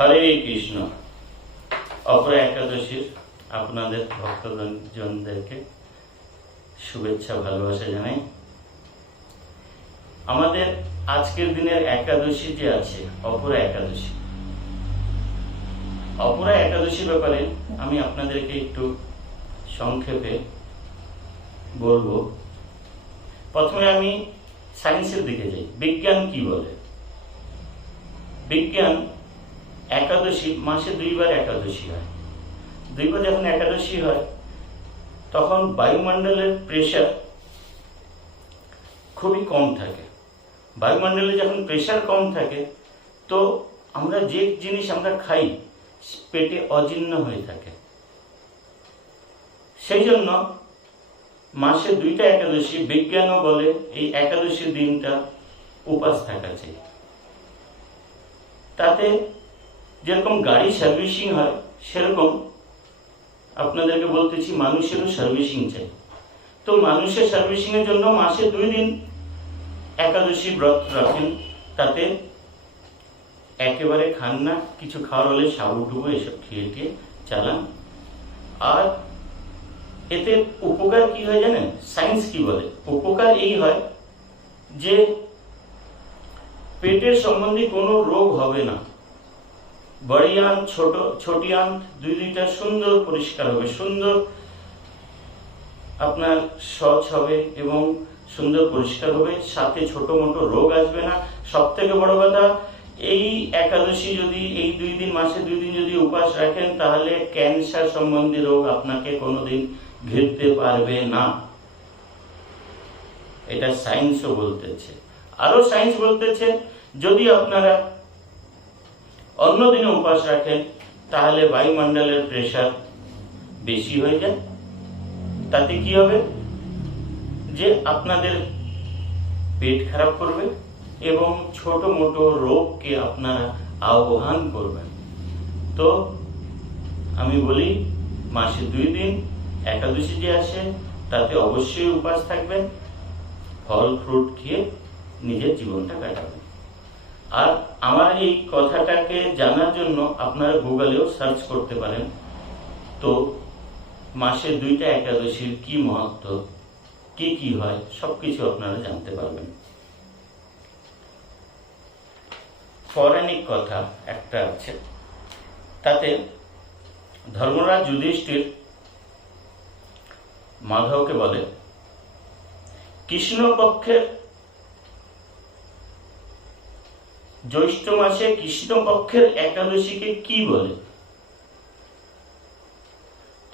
হরে কৃষ্ণ। অপরা একাদশীর আপনাদের ভক্তজনদেরকে শুভেচ্ছা ভালোবাসা জানাই। আমাদের আজকের দিনের একাদশী যে আছে অপরা একাদশী, অপরা একাদশীর ব্যাপারে আমি আপনাদেরকে একটু সংক্ষেপে বলবো। প্রথমে আমি সায়েন্সের দিকে যাই। বিজ্ঞান কি বলে? বিজ্ঞান একাদশী, মাসে 2 বার একাদশী হয়। 2 বার যখন একাদশী হয় তখন বায়ুমণ্ডলের প্রেশার খুবই কম থাকে। বায়ুমণ্ডলে যখন প্রেশার কম থাকে তো আমরা যে জিনিস আমরা খাই পেটে অজীর্ণ হয়ে থাকে। সেই জন্য মাসে 2টা একাদশী, বিজ্ঞানও বলে এই একাদশীর দিনটা উপবাস থাকা চাই। তাতে যেরকম গাড়ি সার্ভিসিং হয় সেরকম আপনাদেরকে বলতেছি মানুষেরও সার্ভিসিং চাই। তো মানুষের সার্ভিসিং এর জন্য মাসে 2 দিন একাদশী ব্রত রাখেন। তাতে একেবারে খান না, কিছু খাওয়ার হলে সাবুটুবু এসব খেয়ে চালান। আর এতে উপকার কি হয় জানেন? সায়েন্স কি বলে? উপকার এই হয় যে পেটের সম্বন্ধে কোনো রোগ হবে না। বড়ি আন্ত, ছোটি আন্ত 2টা সুন্দর পরিষ্কার হবে, সুন্দর আপনার সহজ হবে এবং সুন্দর পরিষ্কার হবে, সাথে ছোট মোটো রোগ আসবে না। সব থেকে বড় কথা, এই একাদশী যদি এই 2 দিন, মাসে 2 দিন যদি উপবাস রাখেন তাহলে ক্যান্সার সম্বন্ধী রোগ আপনাকে কোনোদিন ঘিরতে পারবে না। এটা সায়েন্সও বলতেছে। আরো সায়েন্স বলতেছে যদি আপনারা অন্য দিনে উপবাস রাখেন তাহলে বায়ুমণ্ডলের প্রেশার বেশি হয়ে যায়। তাতে কি হবে? যে আপনাদের পেট খারাপ করবে এবং ছোট মোটো রোগকে আপনারা আহ্বান করবেন। তো আমি বলি মাসে 2 দিন একাদশী যে আসে তাতে অবশ্যই উপবাস থাকবেন, ফল ফ্রুট খেয়ে নিজের জীবনটা কাটাবেন। আর আমার এই কথাটাকে জানার জন্য আপনারা গুগলেও সার্চ করতে পারেন। তো মাসে 2টা একাদশীর কি মহত্ব, কি হয়, সবকিছু আপনারা জানতে পারবেন। পৌরাণিক কথা একটা আছে, তাতে ধর্মরাজ যুধিষ্ঠির মাধবকে বলে কৃষ্ণপক্ষের জ্যৈষ্ঠ মাসে কৃষ্ণপক্ষের একাদশীকে কি বলে?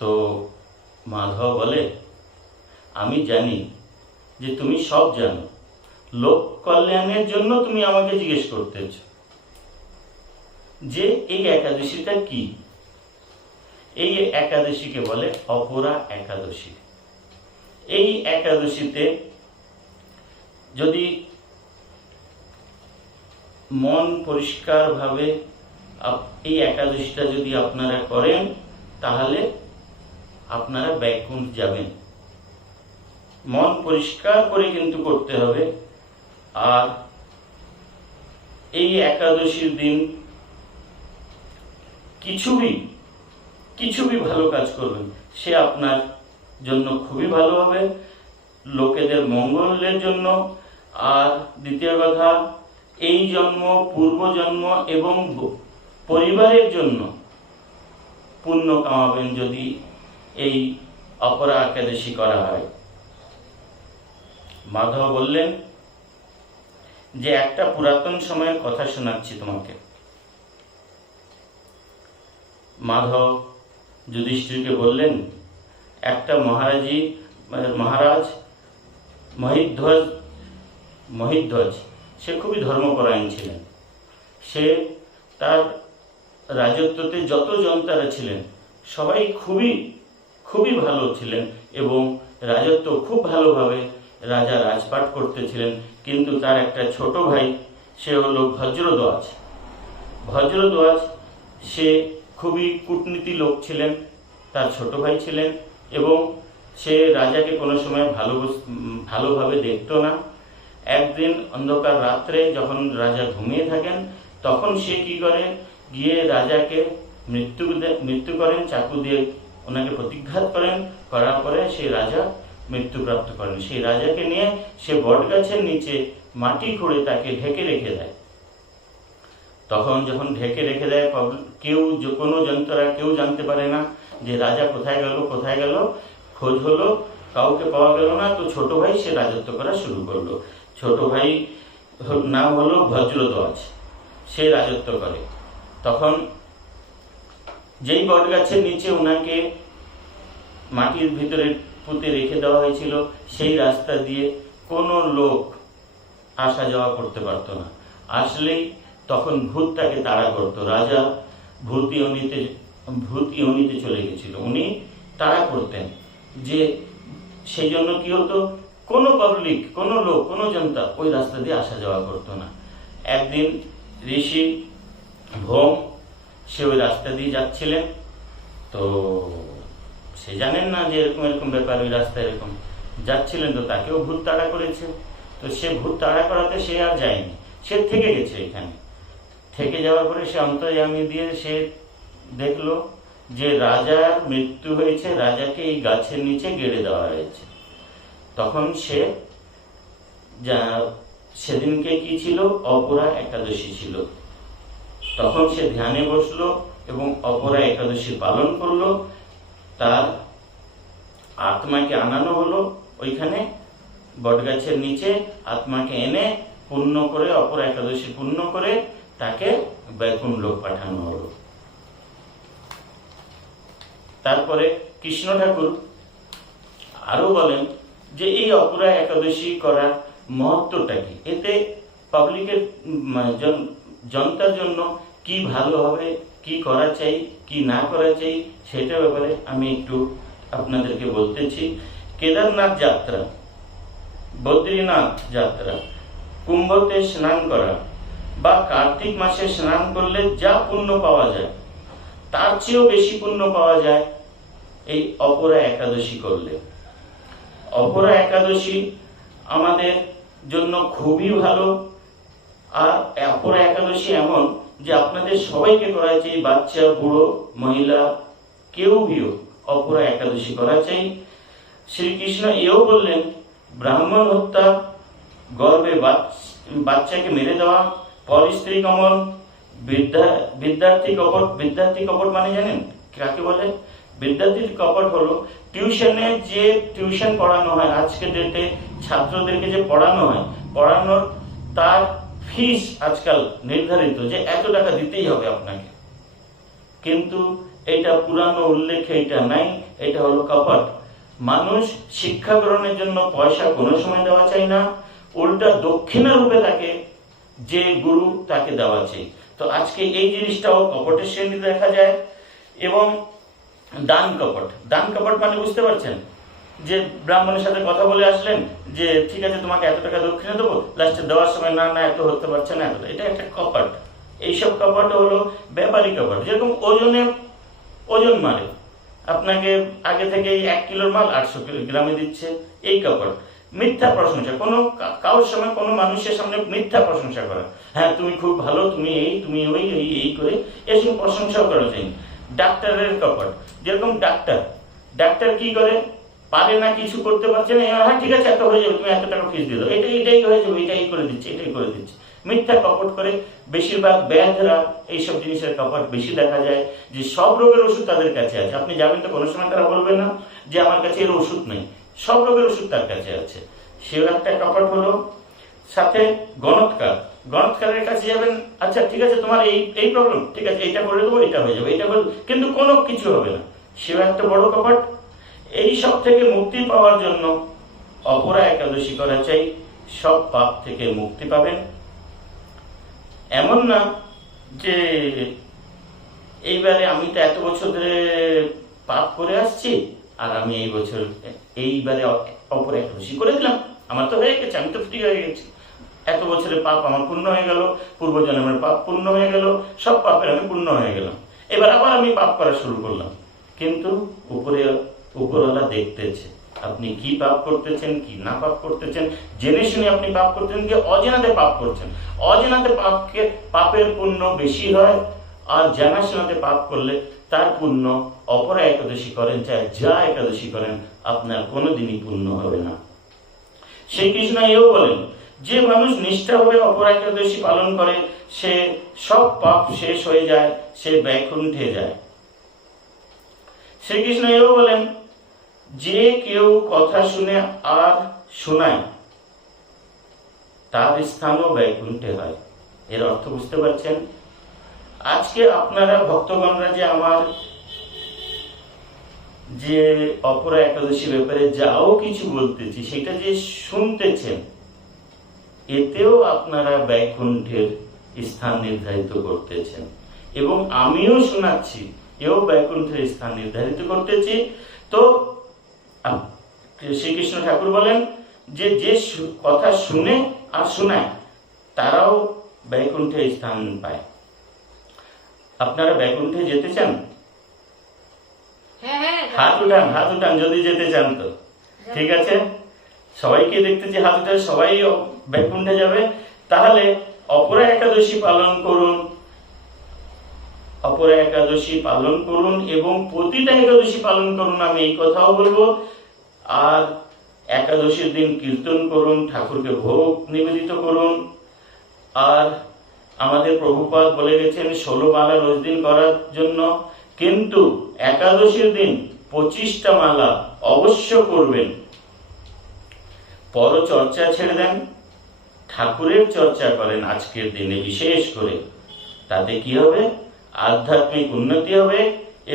তো মাধব বলে আমি জানি যে তুমি সব জানো, লোক কল্যাণের জন্য তুমি আমাকে জিজ্ঞেস করতেছ যে এই একাদশীটা কি। এই একাদশীকে বলে অপরা একাদশী। এই একাদশীতে যদি মন পরিষ্কার ভাবে এই একাদশীটা যদি আপনারা করেন তাহলে আপনারা বৈকুণ্ঠ যাবেন। মন পরিষ্কার করে কিন্তু করতে হবে। আর এই একাদশীর দিন কিছু ভালো কাজ করবেন, সে আপনার জন্য খুবই ভালো হবে, লোকেদের মঙ্গলের জন্য। আর দ্বিতীয় কথা, এই জন্ম, পূর্বজন্ম এবং পরিবারের জন্য পুণ্য কামাবেন যদি এই অপরা একাদশী করা হয়। মাধব বললেন যে একটা পুরাতন সময়ের কথা শোনাচ্ছি তোমাকে। মাধব যুধিষ্ঠিরকে বললেন একটা মহারাজ মহিধ্বজ সে খুবই ধর্মপরায়ণ ছিলেন। সে তার রাজত্বতে যত জনতারা ছিলেন সবাই খুবই ভালো ছিলেন এবং রাজত্ব খুব ভালোভাবে রাজা রাজপাট করতেছিলেন। কিন্তু তার একটা ছোট ভাই, সে হলো ভজ্রধ্বজ। সে খুবই কূটনীতি লোক ছিলেন, তার ছোট ভাই ছিলেন এবং সে রাজাকে কোনো সময় ভালোভাবে দেখতো না। একদিন অন্ধকার রাত্রে যখন রাজা ঘুমিয়ে থাকেন তখন সে কি করে, গিয়ে রাজাকে মৃত্যু করেন, চাকু দিয়ে ওনাকে প্রতিঘাত করেন, করার পরে সেই রাজা মৃত্যুপ্রাপ্ত করেন। সেই রাজাকে নিয়ে সে বট গাছের নিচে মাটি খুঁড়ে তাকে ঢেকে রেখে দেয়। তখন যখন ঢেকে রেখে দেয়, কেউ কোনো জনতারা কেউ জানতে পারে না যে রাজা কোথায় গেল। খোঁজ হলো, কাউকে পাওয়া গেল না। তো ছোট ভাই সে রাজত্ব করা শুরু করলো। ছোট ভাই নাম হলো বজ্রধ্বজ, সে রাজত্ব করে। তখন যেই বট গাছের নিচে ওনাকে মাটির ভিতরে পুঁতে রেখে দেওয়া হয়েছিল, সেই রাস্তা দিয়ে কোনো লোক আসা যাওয়া করতে পারতো না। আসলেই তখন ভূত তাকে তাড়া করতো। রাজা ভূত ইয়নিতে চলে গেছিল, উনি তাড়া করতেন। যে সেই জন্য কি হতো, কোনো পাবলিক, কোনো লোক, কোনো জনতা ওই রাস্তা দিয়ে আসা যাওয়া করতো না। একদিন ঋষি ভোম সে ওই রাস্তা দিয়ে যাচ্ছিলেন। তো সে জানেন না যে এরকম এরকম ব্যাপার, ওই রাস্তায় এরকম যাচ্ছিলেন। তো তাকেও ভূত তাড়া করেছে। তো সে ভূত তাড়া করাতে সে আর যায়নি, সে থেকে গেছে এখানে। থেকে যাওয়ার পরে সে অন্তর্যামী দিয়ে সে দেখলো যে রাজার মৃত্যু হয়েছে, রাজাকে এই গাছের নিচে গেড়ে দেওয়া হয়েছে। তখন সে সেদিনকে কি ছিল, অপরা একাদশী ছিল। তখন সে ধ্যানে বসলো এবং অপরা একাদশী পালন করলো। তার আত্মাকে আনানো হলো ওইখানে বটগাছের নিচে, আত্মাকে এনে পূর্ণ করে, অপরা একাদশী পূর্ণ করে তাকে বৈকুণ্ঠ লোক পাঠানো হলো। তারপরে কৃষ্ণ ঠাকুর আরো বলেন যে এই অপরা একাদশী করার মহত্বটা কি, এতে পাবলিকের জনতার জন্য কি ভালো হবে, কি করা চাই, কি না করা চাই, সেটার ব্যাপারে আমি একটু আপনাদেরকে বলতেছি। কেদারনাথ যাত্রা, বদ্রীনাথ যাত্রা, কুম্ভতে স্নান করা বা কার্তিক মাসে স্নান করলে যা পুণ্য পাওয়া যায়, তার চেয়েও বেশি পুণ্য পাওয়া যায় এই অপরা একাদশী করলে। অপরা একাদশী আমাদের জন্য খুবই ভালো। আর অপরা একাদশী এমন যে আপনাদের সবাইকে করা চাই, বাচ্চা, বুড়ো, মহিলা, কেউ ভিও অপরা একাদশী করা চাই। শ্রীকৃষ্ণ এও বললেন, ব্রাহ্মণ হত্যা, গর্ভে বাচ্চাকে মেরে দেওয়া, পরস্ত্রী কমল, বিদ্যার্থী কপট। বিদ্যার্থী কপট মানে জানেন কাকে বলে? বিদ্যার্থীর কপট হলো টিউশনে যে টিউশন পড়ানো হয়, আজকের ডেটে ছাত্রদেরকে যে পড়ানো হয়, পড়ানোর তার ফিস আজকাল নির্ধারিত যে এত টাকা দিতেই হবে আপনাকে, কিন্তু এটা পুরানো উল্লেখে এটা নাই। এটা হলো কপট। মানুষ শিক্ষা গ্রহণের জন্য পয়সা কোনো সময় দেওয়া চাই না, উল্টা দক্ষিণা রূপে তাকে যে গুরু তাকে দেওয়া চাই। তো আজকে এই জিনিসটাও কপটের শ্রেণীতে দেখা যায়। এবং দান কপট, দান কপট মানে বুঝতে পারছেন যে ব্রাহ্মণের সাথে কথা বলে আসলেন যে ঠিক আছে তোমাকে এত টাকা দক্ষিণা দেবো, লাস্টে দেওয়ার সময় না না এত হতে পারছে না, এত, এটা একটা কপট। এইসব কপট হলো ব্যাপারী কপট। যেরকম ওজন মারে, আপনাকে আগে থেকে 1 কিলোর মাল 800 গ্রামে দিচ্ছে, এই কপট। মিথ্যা প্রশংসা, কোনো কারোর সময় কোনো মানুষের সামনে মিথ্যা প্রশংসা করা, হ্যাঁ তুমি খুব ভালো, তুমি এই, তুমি ওই, এই করে এসব প্রশংসাও করা চাই। ডাক্তারের কপট, যেরকম ডাক্তার কি করে, পারে না, কিছু করতে পারছে না, হ্যাঁ ঠিক আছে এত হয়ে যাবে, তুমি এত টাকা ফিস দিয়ে দাও, এটাই হয়ে যাবে, এটাই করে দিচ্ছে, এটাই করে দিচ্ছে। মিথ্যা কপট করে। বেশিরভাগ ব্যাধরা এইসব জিনিসের কপট বেশি দেখা যায়, যে সব রোগের ওষুধ তাদের কাছে আছে। আপনি যাবেন তো কোনো সময় তারা বলবে না যে আমার কাছে এর ওষুধ নেই, সব রোগের ওষুধ তার কাছে আছে, সেও একটা কপট হলো। সাথে গণৎকারের কাছে যাবেন, আচ্ছা ঠিক আছে তোমার এই প্রবলেম, ঠিক আছে এইটা করে দেবো, এটা হয়ে যাবে, এটা করে, কিন্তু কোনো কিছু হবে না, সেও একটা বড় কপট। এই সব থেকে মুক্তি পাওয়ার জন্য অপরা একাদশী করা চাই, সব পাপ থেকে মুক্তি পাবেন। এমন না যে এইবারে আমি তো এত বছর ধরে পাপ করে আসছি আর আমি এই বছর এইবারে অপরা একাদশী করে দিলাম, আমার তো হয়ে গেছে, আমি তো ফ্রি হয়ে গেছি, এত বছরের পাপ আমার পূর্ণ হয়ে গেল, পূর্বজন্মের পাপ পূর্ণ হয়ে গেল, সব পাপের আমি পূর্ণ হয়ে গেলাম, এবার আবার আমি পাপ করা শুরু করলাম। কিন্তু উপরওয়ালা দেখতেছে আপনি কি পাপ করতেছেন, কি না পাপ করতেছেন, জেনে শুনে আপনি পাপ করতেছেন কি অজানাতে পাপ করছেন। অজানাতে পাপের পুণ্য বেশি হয়, আর জানাশোনাতে পাপ করলে তার পুণ্য অপরা একাদশী করেন চাই যা একাদশী করেন আপনার কোনোদিনই পুণ্য হবে না। শ্রীকৃষ্ণ এও বলেন যে মানুষ নিষ্ঠাভাবে অপরা একাদশী পালন করে সে সব পাপ শেষ হয়ে যায়, সে বৈকুণ্ঠে যায়। শ্রীকৃষ্ণ এও বলেন যে কেউ কথা শুনে আর শোনায় তার স্থানও বৈকুণ্ঠে হয়। এর অর্থ বুঝতে পারছেন? আজকে আপনারা ভক্তগণরা যে আমার যে অপরা একাদশী ব্যাপারে যাও কিছু বলতেছি সেটা যে শুনতেছেন, এতেও আপনারা বৈকুণ্ঠের স্থান নির্ধারিত করতেছেন এবং আমিও শোনাচ্ছি, এও বৈকুণ্ঠের স্থান নির্ধারিত করতেছি। তো শ্রীকৃষ্ণ ঠাকুর বলেন যে যে কথা শুনে আর শোনায় তারাও বৈকুণ্ঠে স্থান পায়। আপনারা বৈকুণ্ঠে যেতে চান? হাত উঠান যদি যেতে চান। তো ঠিক আছে, সবাইকে দেখতেছি হাত উঠান, সবাই বৈকুণ্ঠে যাবে। তাহলে অপরা একাদশী পালন করুন, অপরা একাদশী পালন করুন এবং প্রতিটা একাদশী পালন করুন, আমি এই কথাও বলবো। আর একাদশীর দিন কীর্তন করুন, ঠাকুরকে ভোগ নিবেদিত করুন। আর আমাদের প্রভুপাদ বলে গেছেন 16 মালা রোজ দিন করার জন্য, কিন্তু একাদশীর দিন 25টা মালা অবশ্য করবেন। পরচর্চা ছেড়ে দেন, ঠাকুরের চর্চা করেন আজকের দিনে বিশেষ করে। তাতে কি হবে? আধ্যাত্মিক উন্নতি হবে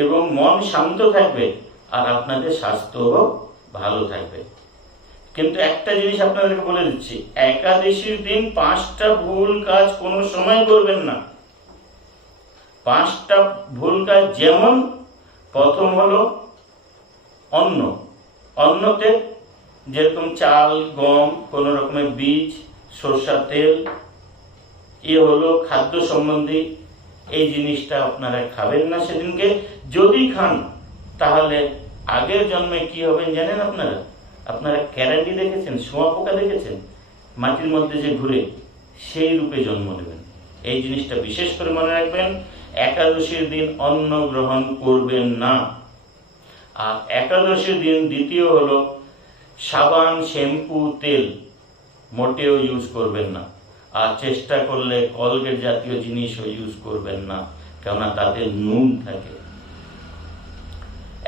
এবং মন শান্ত থাকবে আর আপনাদের স্বাস্থ্যও ভালো থাকবে। কিন্তু একটা জিনিস আপনাদেরকে বলে দিচ্ছি, একাদশীর দিন 5টা ভুল কাজ কোনো সময় করবেন না। 5টা ভুল কাজ, যেমন প্রথম হলো অন্ন। অন্নতে যেরকম চাল, গম, কোন রকমের বীজ, সরষার তেল, এ হলো খাদ্য সম্বন্ধী। এই জিনিসটা আপনারা খাবেন না সেদিনকে। যদি খান তাহলে আগের জন্মে কি হবেন জানেন আপনারা? আপনারা ক্যারান্ডি দেখেছেন, শুঁয়াপোকা দেখেছেন মাটির মধ্যে যে ঘুরে, সেই রূপে জন্ম নেবেন। এই জিনিসটা বিশেষ করে মনে রাখবেন। একাদশীর দিন অন্ন গ্রহণ করবেন না। আর একাদশীর দিন দ্বিতীয় হলো সাবান, শ্যাম্পু, তেল মোটেও ইউজ করবেন না। আর চেষ্টা করলে কলগেট জাতীয় জিনিসও ইউজ করবেন না, কেননা তাতে নুন থাকে।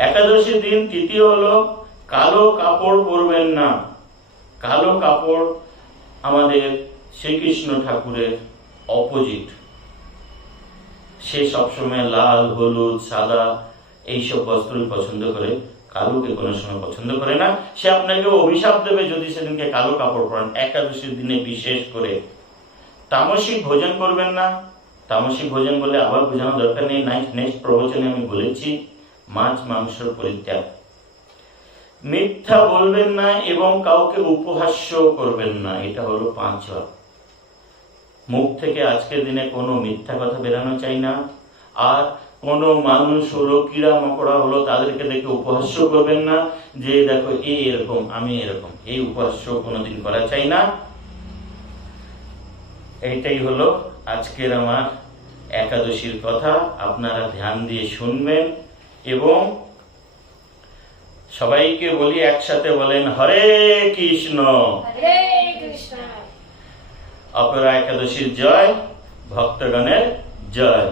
একাদশীর দিন তৃতীয় হলো কালো কাপড় পরবেন না। কালো কাপড় আমাদের শ্রীকৃষ্ণ ঠাকুরের অপোজিট। সে সবসময় লাল, হলুদ, সাদা এইসব বস্ত্রই পছন্দ করে, কালোকে কোনো সময় পছন্দ করে না। সে আপনাকে অভিশাপ দেবে যদি সেদিনকে কালো কাপড় পরেন। একাদশীর দিনে বিশেষ করে তামসিক ভোজন করবেন না। তামসিক ভোজন বলে আবার বোঝানোর দরকার নেই, নেক্সট প্রবচনে আমি বলেছি। মাছ মাংস পরিত্যাগ, মিথ্যা বলবেন না এবং কাউকে উপহাস্য করবেন না। এটা হলো 5। মুখ থেকে আজকের দিনে কোনো মিথ্যা কথা বেরানো চাই না। আর কোনো মানুষ হলো, কিড়া মকড়া হলো, তাদেরকে দেখে উপহাস্য করবেন না যে দেখো এই এরকম, আমি এরকম। এই উপহাস্য কোনোদিন করা চাই না। এইটাই হলো আজকের আমার একাদশীর কথা। আপনারা ধ্যান দিয়ে শুনবেন এবং সবাইকে বলি, একসাথে বলেন হরে কৃষ্ণ। হরে কৃষ্ণ। অপরা একাদশীর জয়, ভক্তগণের জয়।